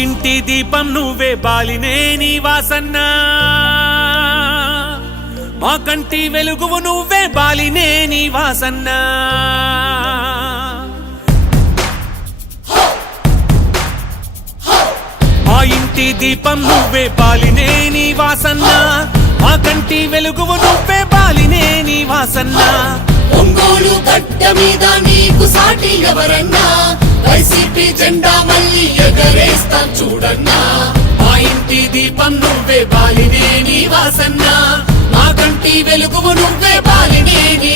ఇంటి దీపం నువ్వే బాలినే నీ వాసన్న మా కంటి వెలుగువు నువ్వే బాలినే నీ వాసన్న మా ఇంటి దీపం నువ్వే బాలినే నీ వాసన్న మా కంటి వెలుగువు నువ్వే బాలినే నీ వాసన్న ఒంగోలు గడ్డ మీద నీకు సాటి ఎవరన్నా వైసీపీ జెండా మళ్ళీ ఎగరేస్తాం చూడన్నా. మా ఇంటి దీపం నువ్వే బాలినే నీ వాసన్న. మా కంటి వెలుగు నువ్వే బాలినే నీ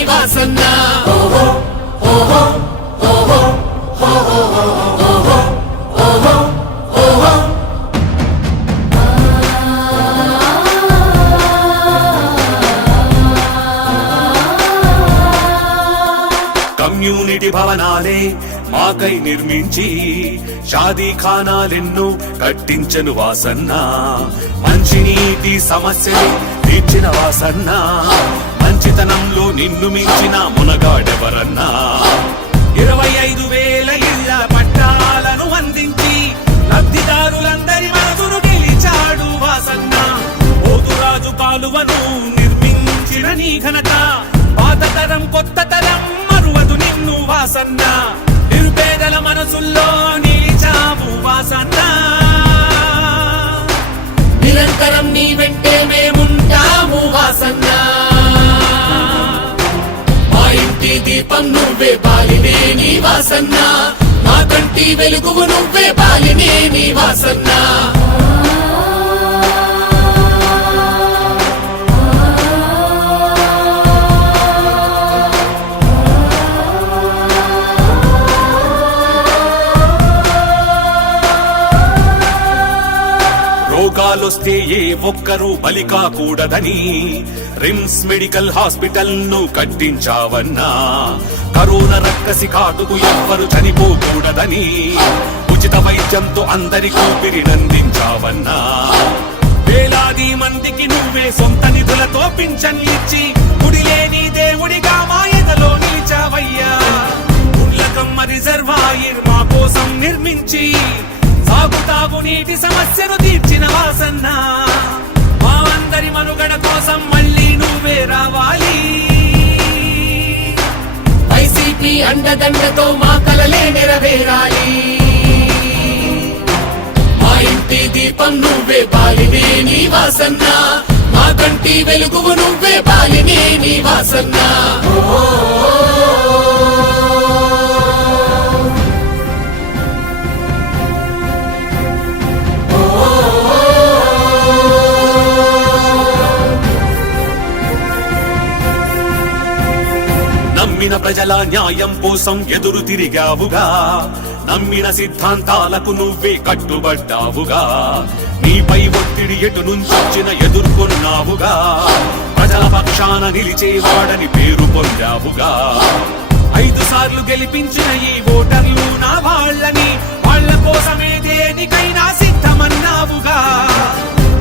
కమ్యూనిటీ భవనాలే మాకై నిర్మించి షాదీ ఖానాలెన్నో కట్టించను వాసన్న. మంచినీటి సమస్యలు తీర్చిన వాసన్న. మంచితనంలో నిన్ను మించిన మునగాడెవరన్నా. ఇరవై ఐదు వేల ఇళ్ళ పట్టాలను అందించి లబ్ధిదారులందరి మనసును గెలిచాడు వాసన్న. పోతురాజు కాలువను నిర్మించిన నీ ఘనత. పాత తరం కొత్త తరం వాసన్న. నిరుపేదల మనసుల్లో నిలిచావు వాసన్న. నిరంతరం నీ వెంటే మేముంటాము వాసన్న. మా ఇంటి దీపం నువ్వే పాలినే నీ వాసన్న. మా కంటి వెలుగు నువ్వే పాలినే నీ వాసన్నా. వస్తే ఏ ఒక్కరూ బలి కాకూడదని రిమ్స్ మెడికల్ హాస్పిటల్ను కట్టించావన్నా. కరోనా రక్కసి కాటుకు ఎవ్వరు చనిపోకూడదని ఉచిత వైద్యంతో అందరి ఊపిరినందించావన్నా వేలాది మందికి నువ్వే సొంత నిధులతో పింఛన్ ఇచ్చి గుడిలేని దేవుడిగా మా ఎదలో నిలిచావయ్యా. గుండ్లకమ్మ రిజర్వాయిర్ మా కోసం నిర్మించి సాగుతా నీటి సమస్యను తీర్చిన వాసన్న. మా అందరి మనుగడ కోసం మళ్ళీ నువ్వే రావాలి. వైసీపీ అండదండతో మా కలలే నెరవేరాలి. మా ఇంటి దీపం నువ్వే బాలినే నీ వాసన్న. మా కంటి వెలుగువు నువ్వే బాలినే నీ వాసన్న. ఓ ప్రజల న్యాయం కోసం ఎదురు తిరిగావుగా. నమ్మిన సిద్ధాంతాలకు నువ్వే కట్టుబడ్డావుగా. నీపై ఒత్తిడి ఎటు నుంచొచ్చిన ఎదుర్కొన్నావుగా. ప్రజల పక్షాన నిలిచేవాడని పేరు పొందావుగా. ఐదు సార్లు గెలిపించిన ఈ ఓటర్లు నా వాళ్ళని వాళ్ళ కోసమే దేనికైనా సిద్ధమన్నావుగా.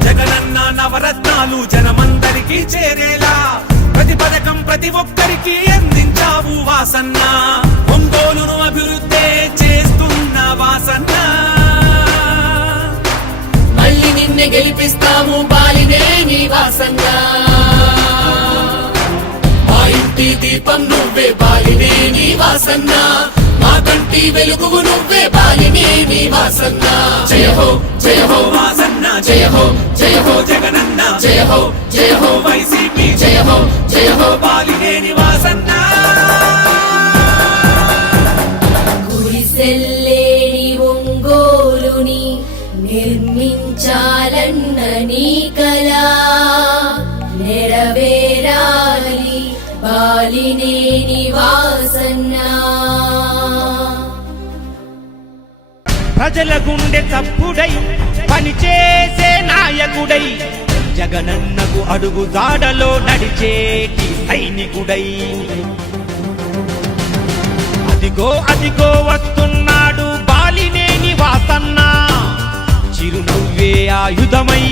జగనన్న నవరత్నాలు జనమందరికీ చేరేలా. ప్రతి పథకం ప్రతి ఒక్కరికి అందించావు వాసన్న ఒంగోలును అభివృద్ధి చేస్తున్న వాసన్న. మళ్ళీ నిన్నే గెలిపిస్తాము బాలినే నీ వాసన్న. మా ఇంటి దీపం నువ్వే బాలినే నీ వాసన్న. మా కంటి వెలుగువు నువ్వే బాలినే నీ వాసన్న. జయ హో జయ హో. వాసన్న జయ హో జయ హో. జగనన్న. జయ హో జయ హో. వైసీపీ. జయ హో జయ హో. బాలినేని వాసన్న. బాలినేని వాసన్నా ప్రజల గుండె చప్పుడై పనిచేసే నాయకుడై జగనన్నకు అడుగు దాడలో నడిచేటి సైనికుడై. అదిగో అదిగో వస్తున్నాడు బాలినేని వాసన్న చిరునవ్వే ఆయుధమై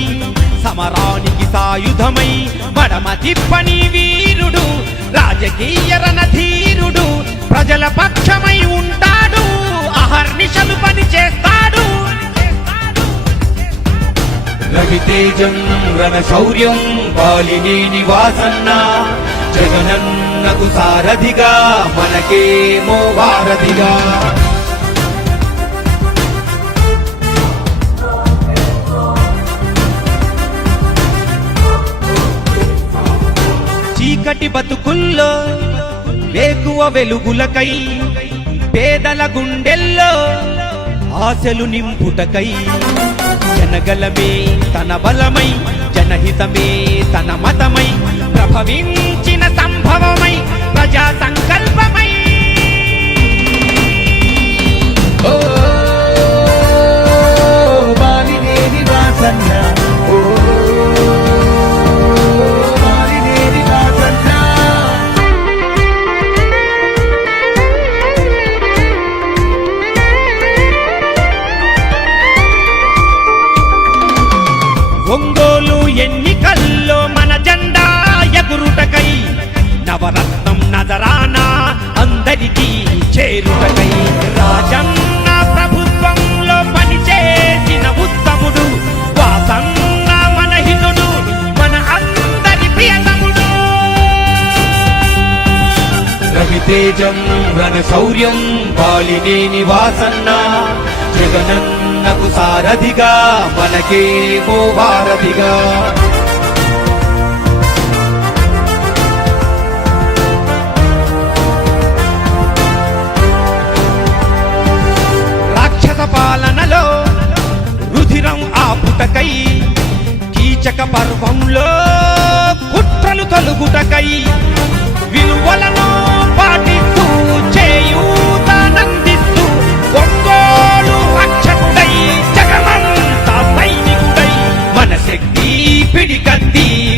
సమరానికి సాయుధమై మడమ తిప్పని వీరుడు రాజకీయ రణధీరుడు ప్రజల పక్షమై ఉంటాడు అహర్నిశలు పని చేస్తాడు. రవితేజం రణ శౌర్యం బాలినేని వాసన్న జగనన్నకు సారథిగా మనకేమో వారధిగా. చీకటి బతుకుల్ వేకువ వెలుగులకై పేదల గుండెల్లో ఆశలు నింపుటకై. జనగలమే తన బలమై జనహితమే తన మతమై ప్రభవించిన సంభవమై ప్రజా సంకల్ప చేరుటకై రాజన్న ప్రభుత్వంలో పనిచేసిన ఉత్తముడు వాసన్న మన హితుడు మన అందరి ప్రియతముడు. రవితేజం రణ శౌర్యం బాలినేని వాసన్న జగనన్నకు సారథిగా మనకేమో వారధిగా కీలక పర్వంలో కుట్రలు తొలుగుటకై విలువలను